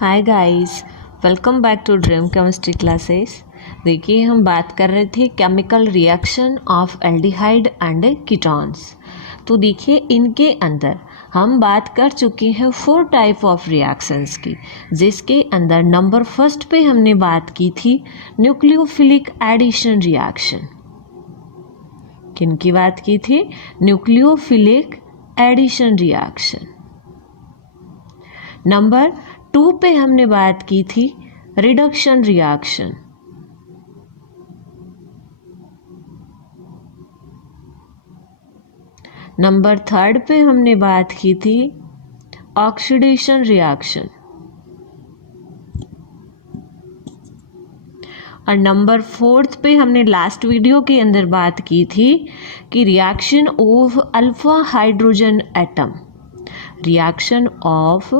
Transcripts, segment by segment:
Hi guys, welcome back to dream chemistry classes. देखिए हम बात कर रहे थे chemical reaction of aldehyde and ketones. तो देखिए इनके अंदर हम बात कर चुके हैं 4 टाइप ऑफ रिएक्शंस की, जिसके अंदर नंबर फर्स्ट पे हमने बात की थी न्यूक्लियोफिलिक एडिशन रिएक्शन। किनकी बात की थी? Nucleophilic addition reaction. नंबर 2 पे हमने बात की थी रिडक्शन रिएक्शन। नंबर 3 पे हमने बात की थी ऑक्सीडेशन रिएक्शन। और नंबर 4 पे हमने लास्ट वीडियो के अंदर बात की थी कि reaction of alpha hydrogen atom, reaction of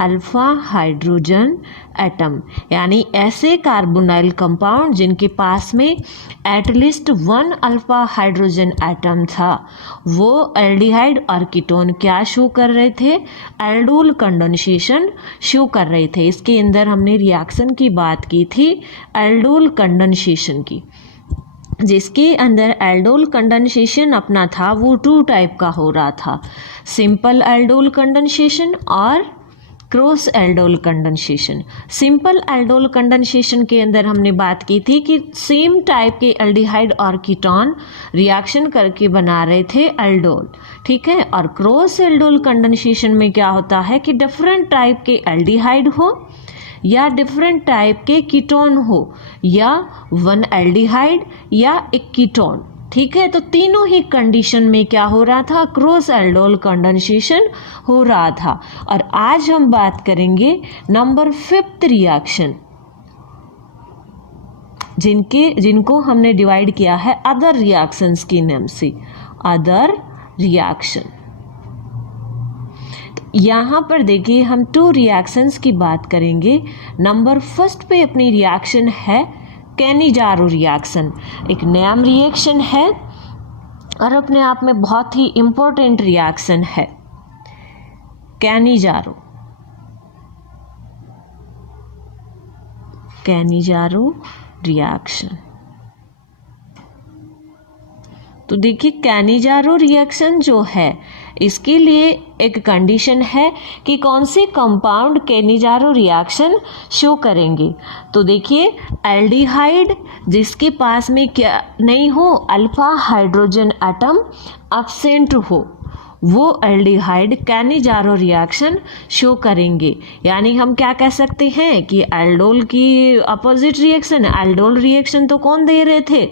alpha hydrogen atom, यानी ऐसे कार्बोनाइल कंपाउंड जिनके पास में एटलीस्ट 1 अल्फा हाइड्रोजन एटम था, वो एल्डिहाइड और कीटोन क्या शो कर रहे थे? एल्डोल कंडेंसेशन शो कर रहे थे। इसके अंदर हमने रिएक्शन की बात की थी एल्डोल कंडेंसेशन की, जिसके अंदर एल्डोल कंडेंसेशन अपना था वो 2 टाइप का हो रहा था, सिंपल एल्डोल कंडेंसेशन और cross aldol condensation. Simple aldol condensation के अंदर हमने बात की थी कि सेम टाइप के एल्डिहाइड और कीटोन रिएक्शन करके बना रहे थे एल्डोल, ठीक है। और क्रॉस एल्डोल कंडेंसेशन में क्या होता है कि डिफरेंट टाइप के एल्डिहाइड हो या डिफरेंट टाइप के कीटोन हो, या 1 एल्डिहाइड या एक कीटोन, ठीक है। तो तीनों ही कंडीशन में क्या हो रहा था? क्रॉस एल्डोल कंडेंसेशन हो रहा था। और आज हम बात करेंगे नंबर 5th रिएक्शन, जिनको हमने डिवाइड किया है अदर रिएक्शंस की नेम से, अदर रिएक्शन। यहाँ पर देखिए हम 2 रिएक्शंस की बात करेंगे। नंबर 1 पे अपनी रिएक्शन है कैनिजारो रिएक्शन। एक नया रिएक्शन है और अपने आप में बहुत ही इंपॉर्टेंट रिएक्शन है कैनिजारो रिएक्शन। तो देखिए कैनिजारो रिएक्शन जो है, इसके लिए एक कंडीशन है कि कौन से कंपाउंड कैनिजारो रिएक्शन शो करेंगे। तो देखिए एल्डिहाइड जिसके पास में क्या नहीं हो, अल्फा हाइड्रोजन एटम एब्सेंट हो, वो एल्डिहाइड कैनिजारो रिएक्शन शो करेंगे। यानी हम क्या कह सकते हैं कि एल्डोल की अपोजिट रिएक्शन, एल्डोल रिएक्शन तो कौन दे रहे थे?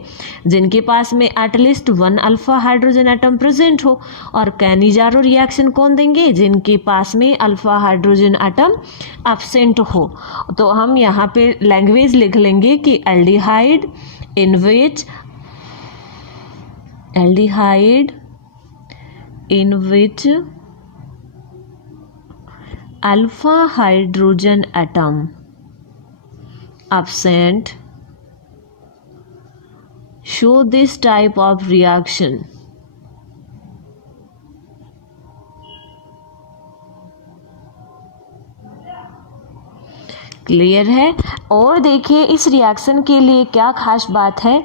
जिनके पास में at least 1 alpha hydrogen atom present हो। और कैनिजारो रिएक्शन कौन देंगे? जिनके पास में अल्फा हाइड्रोजन एटम एब्सेंट हो। तो हम यहाँ पे लैंग्वेज लिख लेंगे कि aldehyde in which alpha hydrogen atom absent show this type of reaction. Clear है? और देखिए इस रिएक्शन के लिए क्या खास बात है,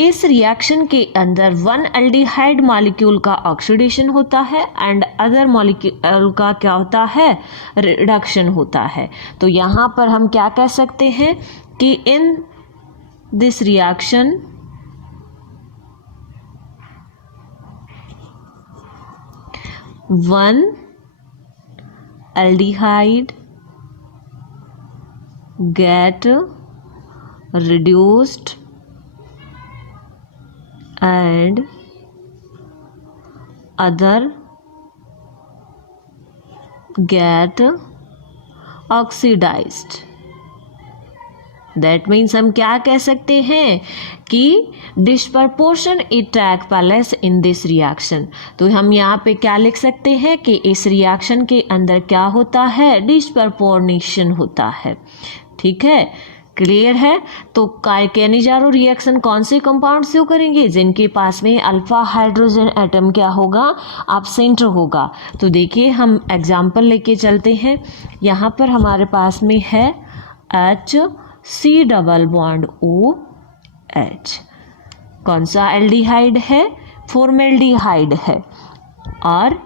इस रिएक्शन के अंदर 1 एल्डिहाइड मॉलिक्यूल का ऑक्सीडेशन होता है एंड अदर मॉलिक्यूल का क्या होता है? रिडक्शन होता है। तो यहाँ पर हम क्या कह सकते हैं कि इन this reaction one aldehyde get reduced and other get oxidized. That means हम क्या कह सकते हैं कि disproportion it take place in this reaction. तो हम यहाँ पे क्या लिख सकते हैं कि इस रिएक्शन के अंदर क्या होता है? डिस्प्रपोर्शन होता है, ठीक है। क्लियर है। तो कैनिजारो रिएक्शन कौन से कंपाउंड से करेंगे? जिनके पास में अल्फा हाइड्रोजन एटम क्या होगा? एब्सेंट होगा। तो देखिए हम एग्जाम्पल लेके चलते हैं। यहाँ पर हमारे पास में है HC डबल बॉन्ड OH। कौन सा एल्डिहाइड है? फॉर्मेल्डिहाइड है। और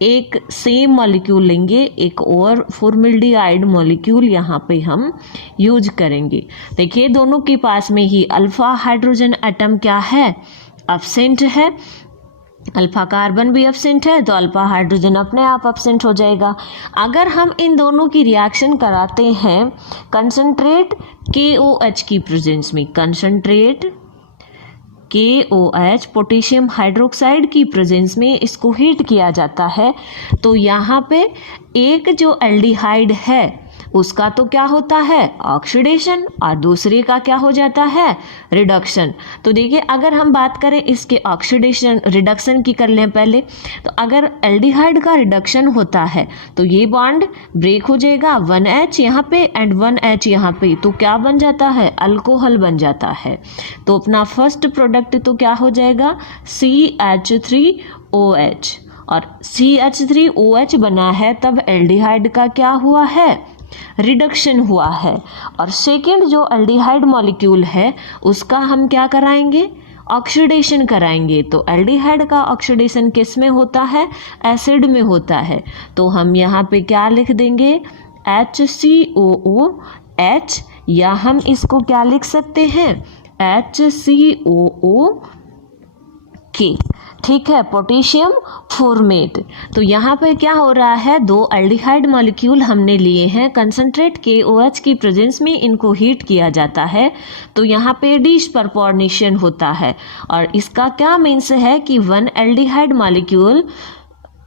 एक सेम मॉलिक्यूल लेंगे, एक और फॉर्मेल्डिहाइड मॉलिक्यूल यहाँ पे हम यूज करेंगे। देखिए दोनों के पास में ही अल्फा हाइड्रोजन एटम क्या है? एब्सेंट है। अल्फा कार्बन भी एब्सेंट है तो अल्फा हाइड्रोजन अपने आप एब्सेंट हो जाएगा। अगर हम इन दोनों की रिएक्शन कराते हैं कंसंट्रेट KOH की प्रेजेंस में, कंसंट्रेट KOH पोटेशियम हाइड्रोक्साइड की प्रेजेंस में इसको हीट किया जाता है, तो यहाँ पे एक जो एल्डिहाइड है उसका तो क्या होता है? ऑक्सीडेशन, और दूसरे का क्या हो जाता है? रिडक्शन। तो देखिए अगर हम बात करें इसके ऑक्सीडेशन रिडक्शन की कर लें पहले, तो अगर एल्डिहाइड का रिडक्शन होता है तो ये बॉन्ड ब्रेक हो जाएगा, 1H यहाँ पे एंड 1H यहाँ पे, तो क्या बन जाता है? अल्कोहल बन जाता है। तो अपना फर्स्ट प्रोडक्ट तो क्या हो जाएगा? CH3OH। और CH3OH बना है तब एल्डिहाइड का क्या हुआ है? रिडक्शन हुआ है। और सेकेंड जो एल्डिहाइड मॉलिक्यूल है उसका हम क्या कराएंगे? ऑक्सीडेशन कराएंगे। तो एल्डिहाइड का ऑक्सीडेशन किस में होता है? एसिड में होता है। तो हम यहाँ पे क्या लिख देंगे? HCOOH, या हम इसको क्या लिख सकते हैं? HCOOK। ठीक है, पोटेशियम फॉर्मेट। तो यहाँ पे क्या हो रहा है? दो एल्डिहाइड मॉलिक्यूल हमने लिए हैं, कंसंट्रेट KOH की प्रेजेंस में इनको हीट किया जाता है, तो यहाँ पे डिसप्रपोर्शनेशन होता है। और इसका क्या मीन्स है कि वन एल्डिहाइड मॉलिक्यूल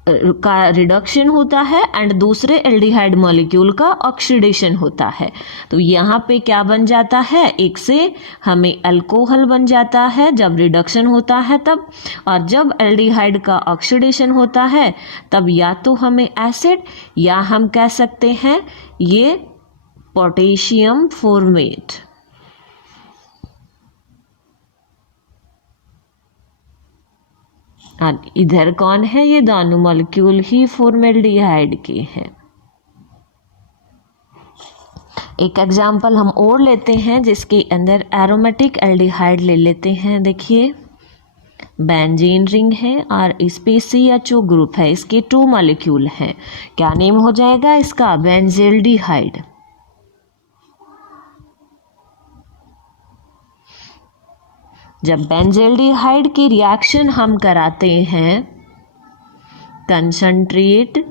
का रिडक्शन होता है एंड दूसरे एल्डिहाइड मॉलिक्यूल का ऑक्सीडेशन होता है। तो यहाँ पे क्या बन जाता है? एक से हमें अल्कोहल बन जाता है जब रिडक्शन होता है तब, और जब एल्डिहाइड का ऑक्सीडेशन होता है तब या तो हमें एसिड, या हम कह सकते हैं ये पोटेशियम फॉर्मेट। और इधर कौन है? ये दोनों मॉलिक्यूल ही फॉर्मेल्डिहाइड के हैं। एक एग्जाम्पल हम और लेते हैं जिसके अंदर एरोमेटिक एल्डिहाइड ले लेते हैं। देखिए बेंजीन रिंग है और इस पे CHO ग्रुप है, इसके 2 मॉलिक्यूल हैं। क्या नेम हो जाएगा इसका? बेंजील्डिहाइड। जब बेंजील्डिहाइड की रिएक्शन हम कराते हैं कंसंट्रेट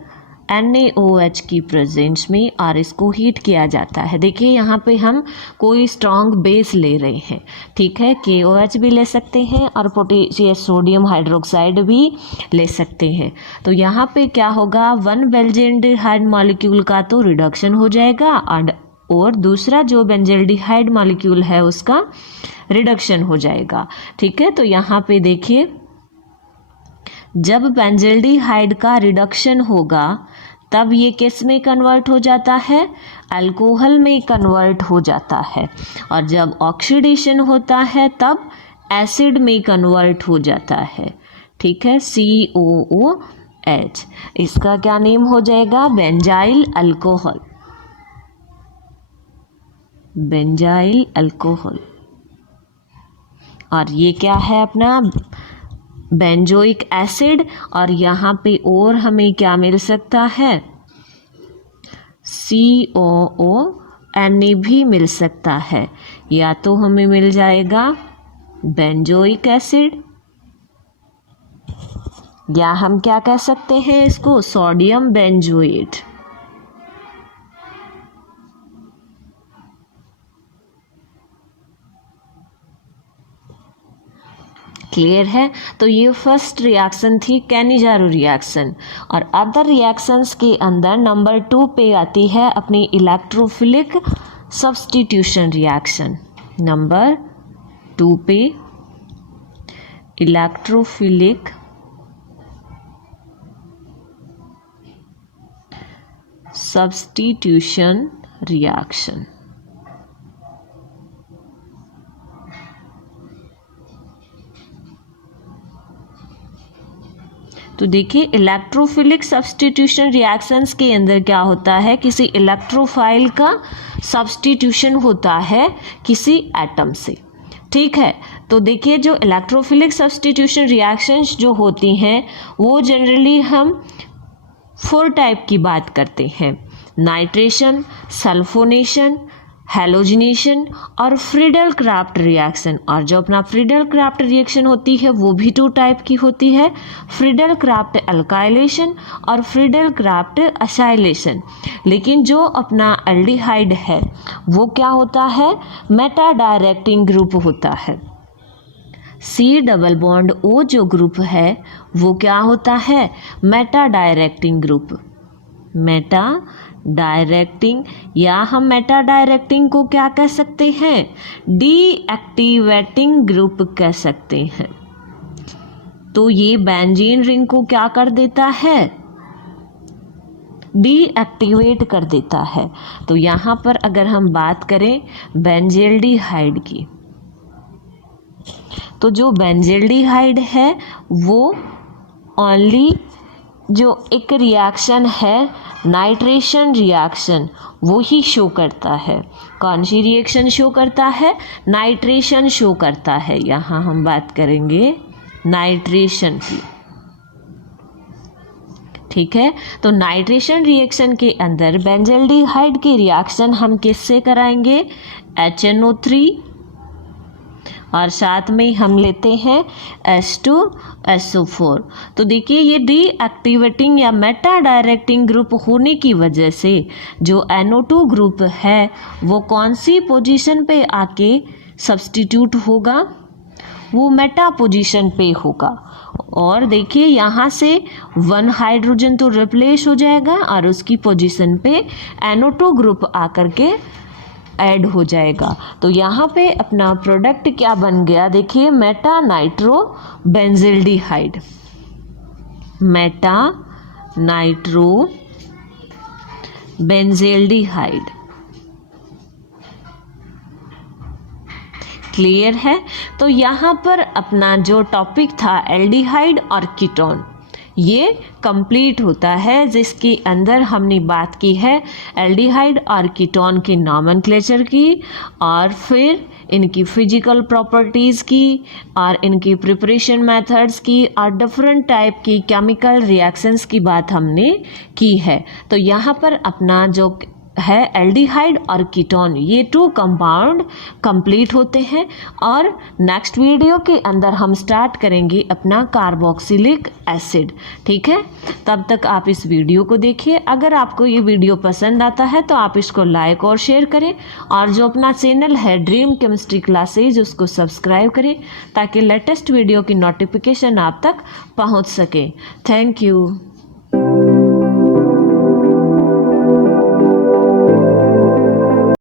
NaOH की प्रेजेंस में और इसको हीट किया जाता है। देखिए यहाँ पे हम कोई स्ट्रॉन्ग बेस ले रहे हैं, ठीक है, KOH भी ले सकते हैं और पोटेशियम सोडियम हाइड्रोक्साइड भी ले सकते हैं। तो यहाँ पे क्या होगा? वन बेंजील्डिहाइड मॉलिक्यूल का तो रिडक्शन हो जाएगा और दूसरा जो बेंजील्डिहाइड मॉलिक्यूल है उसका रिडक्शन हो जाएगा। ठीक है, तो यहाँ पे देखिए जब बेंजील्डिहाइड का रिडक्शन होगा तब ये किस में कन्वर्ट हो जाता है? अल्कोहल में कन्वर्ट हो जाता है। और जब ऑक्सीडेशन होता है तब एसिड में कन्वर्ट हो जाता है। ठीक है, COOH। इसका क्या नेम हो जाएगा? Benzyl alcohol. Benzyl alcohol. और ये क्या है अपना? Benzoic acid. और यहाँ पे और हमें क्या मिल सकता है? COONA भी मिल सकता है, या तो हमें मिल जाएगा बेंजोइक एसिड, या हम क्या कह सकते हैं इसको? Sodium benzoate. क्लियर है? तो ये फर्स्ट रिएक्शन थी कैनिजारो रिएक्शन। और अदर रिएक्शंस के अंदर नंबर 2 पे आती है अपनी इलेक्ट्रोफिलिक सब्स्टिट्यूशन रिएक्शन। नंबर 2 पे इलेक्ट्रोफिलिक सब्स्टिट्यूशन रिएक्शन। तो देखिए इलेक्ट्रोफिलिक सब्स्टिट्यूशन रिएक्शंस के अंदर क्या होता है, किसी इलेक्ट्रोफाइल का सब्स्टिट्यूशन होता है किसी एटम से। ठीक है, तो देखिए जो इलेक्ट्रोफिलिक सब्स्टिट्यूशन रिएक्शंस जो होती हैं वो जनरली हम 4 टाइप की बात करते हैं, नाइट्रेशन, सल्फोनेशन, हैलोजिनेशन और फ्रीडल क्राफ्ट रिएक्शन। और जो अपना फ्रीडल क्राफ्ट रिएक्शन होती है वो भी 2 टाइप की होती है, फ्रीडल क्राफ्ट अल्काइलेशन और फ्रीडल क्राफ्ट असाइलेशन। लेकिन जो अपना एल्डिहाइड है वो क्या होता है, मेटा डायरेक्टिंग ग्रुप होता है। C डबल बॉन्ड O जो ग्रुप है वो क्या होता है, Meta directing group. Meta directing, या हम मेटा डायरेक्टिंग को क्या कह सकते हैं, डीएक्टिवेटिंग ग्रुप कह सकते हैं। तो ये बेंजीन रिंग को क्या कर देता है, डीएक्टिवेट कर देता है। तो यहाँ पर अगर हम बात करें बेंजल्डिहाइड की, तो जो बेंजल्डिहाइड है वो ओनली जो एक रिएक्शन है नाइट्रेशन रिएक्शन वो ही शो करता है। कौन सी रिएक्शन शो करता है, नाइट्रेशन शो करता है। यहाँ हम बात करेंगे नाइट्रेशन की। ठीक है, तो नाइट्रेशन रिएक्शन के अंदर बेंजल्डिहाइड के रिएक्शन हम किससे कराएंगे, HNO3 और साथ में हम लेते हैं H2SO4। तो देखिए ये डीएक्टिवेटिंग या मेटा डायरेक्टिंग ग्रुप होने की वजह से जो NO2 ग्रुप है वो कौन सी पोजीशन पे आके सब्स्टिट्यूट होगा, वो मेटा पोजीशन पे होगा। और देखिए यहाँ से 1 हाइड्रोजन तो रिप्लेस हो जाएगा और उसकी पोजीशन पे NO2 ग्रुप आकर के ऐड हो जाएगा। तो यहाँ पे अपना प्रोडक्ट क्या बन गया, देखिए meta nitro benzaldehyde. Meta nitro benzaldehyde. Clear है। तो यहाँ पर अपना जो टॉपिक था एल्डिहाइड और कीटोन ये कंप्लीट होता है, जिसके अंदर हमने बात की है एल्डिहाइड और कीटोन के नॉमेनक्लेचर की, और फिर इनकी फिजिकल प्रॉपर्टीज़ की, और इनकी प्रिपरेशन मेथड्स की, और डिफरेंट टाइप की केमिकल रिएक्शंस की बात हमने की है। तो यहाँ पर अपना जो है एल्डिहाइड और कीटोन ये 2 कंपाउंड कंप्लीट होते हैं। और नेक्स्ट वीडियो के अंदर हम स्टार्ट करेंगे अपना कार्बोक्सिलिक एसिड। ठीक है, तब तक आप इस वीडियो को देखिए। अगर आपको ये वीडियो पसंद आता है तो आप इसको लाइक और शेयर करें, और जो अपना चैनल है ड्रीम केमिस्ट्री क्लासेज उसको सब्सक्राइब करें ताकि लेटेस्ट वीडियो की नोटिफिकेशन आप तक पहुंच सके। Thank you.